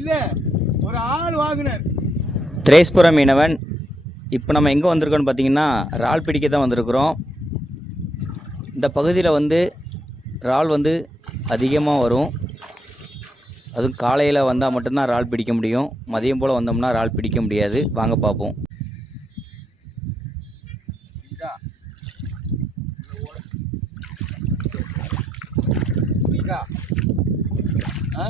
இல்ல ஒரு ஆள் வாங்கினார். திரேஸ்புரம் மீனவன் இப்போ நம்ம எங்கே வந்திருக்கோம்னு பார்த்தீங்கன்னா இறால் பிடிக்க தான் வந்திருக்கிறோம். இந்த பகுதியில் வந்து இறால் வந்து அதிகமாக வரும். அதுவும் காலையில் வந்தால் மட்டும்தான் இறால் பிடிக்க முடியும். மதியம் போல் வந்தோம்னா இறால் பிடிக்க முடியாது. வாங்க பார்ப்போம். ஆ?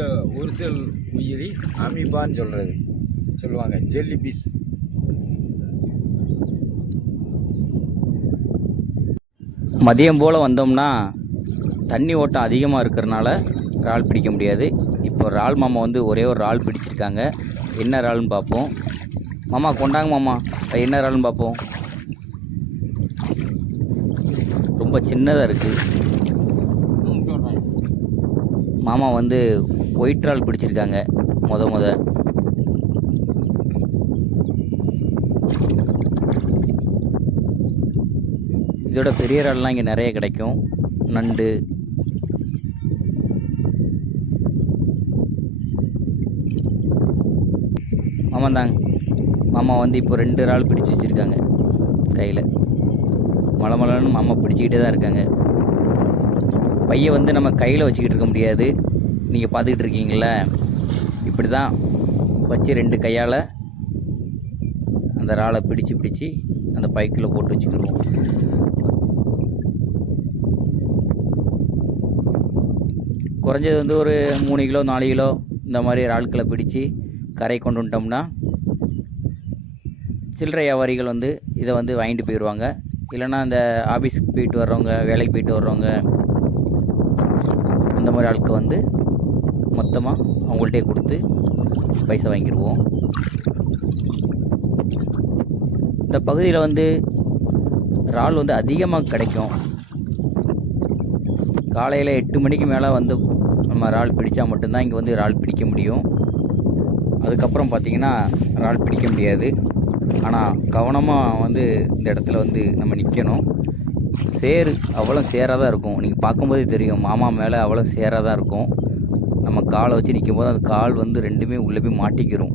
சில ஒரு சில உயிரி அமிபான்னு சொல்கிறது சொல்லுவாங்க ஜெல்லி பீஸ். மதியம் போல் வந்தோம்னா தண்ணி ஓட்டம் அதிகமாக இருக்கிறனால இறால் பிடிக்க முடியாது. இப்போ இறால் மாமா வந்து ஒரே ஒரு இறால் பிடிச்சிருக்காங்க. என்ன இறால்னு பார்ப்போம். மாமா கொண்டாங்க மாமா. என்ன இறால்னு பார்ப்போம். ரொம்ப சின்னதாக இருக்குது மாமா வந்து ஒயிட் இறால் பிடிச்சிருக்காங்க முத முத. இதோட பெரிய இறால்லாம் இங்கே நிறைய கிடைக்கும். நண்டு. மாமா மாமா வந்து இப்போ ரெண்டு இறால் பிடிச்சி வச்சுருக்காங்க கையில். மலை மலைன்னு மாமா பிடிச்சிக்கிட்டே தான் இருக்காங்க. பையை வந்து நம்ம கையில் வச்சுக்கிட்டு இருக்க முடியாது. நீங்கள் பார்த்துக்கிட்டு இருக்கீங்களே இப்படி தான் வச்சு ரெண்டு கையால் அந்த இறாலை பிடிச்சு பிடிச்சு அந்த பைக்கில் போட்டு வச்சுக்கிடுவோம் குறைஞ்சது வந்து ஒரு மூணு கிலோ நாலு கிலோ இந்த மாதிரி இறால்களை பிடிச்சி கரை கொண்டு வந்துட்டோம்னா சில்லறை வியாபாரிகள் வந்து இதை வந்து வாங்கிட்டு போயிடுவாங்க. இல்லைன்னா அந்த ஆஃபீஸுக்கு போயிட்டு வர்றவங்க வேலைக்கு போயிட்டு வர்றவங்க மாதிரி ஆளுக்கு வந்து மொத்தமாக அவங்கள்ட்டே கொடுத்து பைசா வாங்கிடுவோம் இந்த பகுதியில் வந்து இறால் வந்து அதிகமாக கிடைக்கும். காலையில் எட்டு மணிக்கு மேலே வந்து நம்ம இறால் பிடித்தா மட்டும்தான் இங்கே வந்து இறால் பிடிக்க முடியும். அதுக்கப்புறம் பார்த்திங்கன்னா இறால் பிடிக்க முடியாது. ஆனால் கவனமாக வந்து இந்த இடத்துல வந்து நம்ம நிற்கணும் சேரு அவ்வளோ சேராக தான் இருக்கும். நீங்கள் பார்க்கும்போதே தெரியும். மாமா மேலே அவ்வளோ சேராக தான் இருக்கும். நம்ம காலை வச்சு நிற்கும் போது அந்த கால் வந்து ரெண்டுமே உள்ளே போய் மாட்டிக்கிறோம்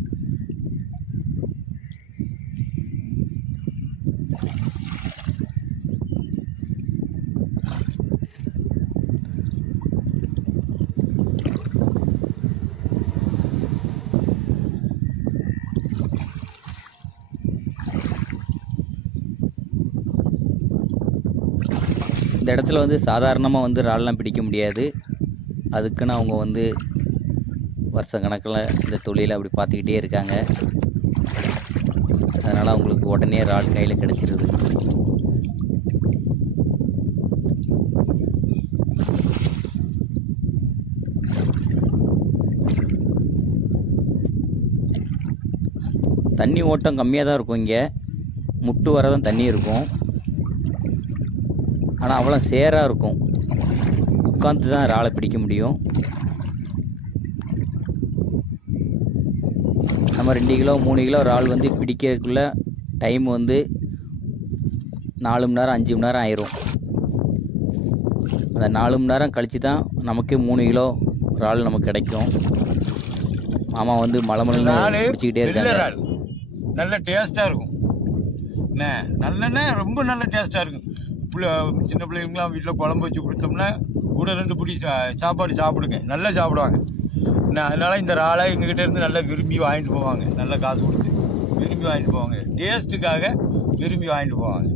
இந்த இடத்துல வந்து சாதாரணமாக வந்து இறால்லாம் பிடிக்க முடியாது. அதுக்குன்னு அவங்க வந்து வருஷ கணக்கில் இந்த தொழிலை அப்படி பார்த்துக்கிட்டே இருக்காங்க. அதனால் அவங்களுக்கு உடனே இறால் கையில் கிடச்சிருது. தண்ணி ஓட்டம் கம்மியாக தான் இருக்கும் இங்கே. முட்டு வர தான் தண்ணி இருக்கும். ஆனால் அவ்வளோ சேராக இருக்கும். உட்காந்து தான் இறாலை பிடிக்க முடியும். நம்ம ரெண்டு கிலோ மூணு கிலோ இறால் வந்து பிடிக்கிறதுக்குள்ள டைம் வந்து நாலு மணி நேரம் அஞ்சு மணி நேரம் ஆயிரும். அந்த நாலு மணி நேரம் கழித்து தான் நமக்கு மூணு கிலோ இறால் நமக்கு கிடைக்கும். மாமா வந்து மலை மலை பிடிச்சிக்கிட்டே இருக்காங்க. நல்ல டேஸ்ட்டாக இருக்கும். என்ன? நல்லெண்ண ரொம்ப நல்ல டேஸ்ட்டாக இருக்கும் பிள்ளை சின்ன பிள்ளைங்களாம் வீட்டில் குழம்பு வச்சு கொடுத்தோம்னா கூட ரெண்டு பிடி சா சாப்பாடு சாப்பிடுங்க. நல்லா சாப்பிடுவாங்க. நான் அதனால் இந்த இறாலை எங்ககிட்ட இருந்து நல்லா விரும்பி வாங்கிட்டு போவாங்க. நல்லா காசு கொடுத்து விரும்பி வாங்கிட்டு போவாங்க. டேஸ்ட்டுக்காக விரும்பி வாங்கிட்டு போவாங்க.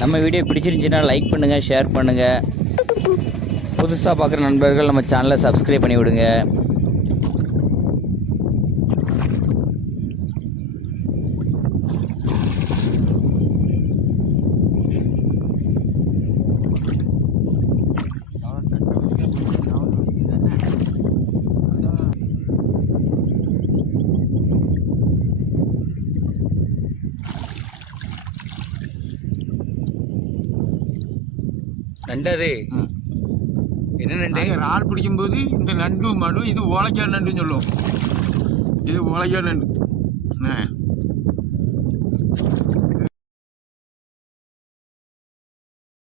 நம்ம வீடியோ பிடிச்சிருந்துச்சின்னா லைக் பண்ணுங்கள் ஷேர் பண்ணுங்கள் புதுசாக பார்க்குற நண்பர்கள் நம்ம சேனலை சப்ஸ்கிரைப் பண்ணி விடுங்க. ரெண்டாவது ம். என்ன நண்டு இறால் பிடிக்கும்போது இந்த நண்டு மாடும் இது ஓலைக்காய் நண்டுன்னு சொல்லுவோம். இது ஓலைக்காய் நண்டு. என்ன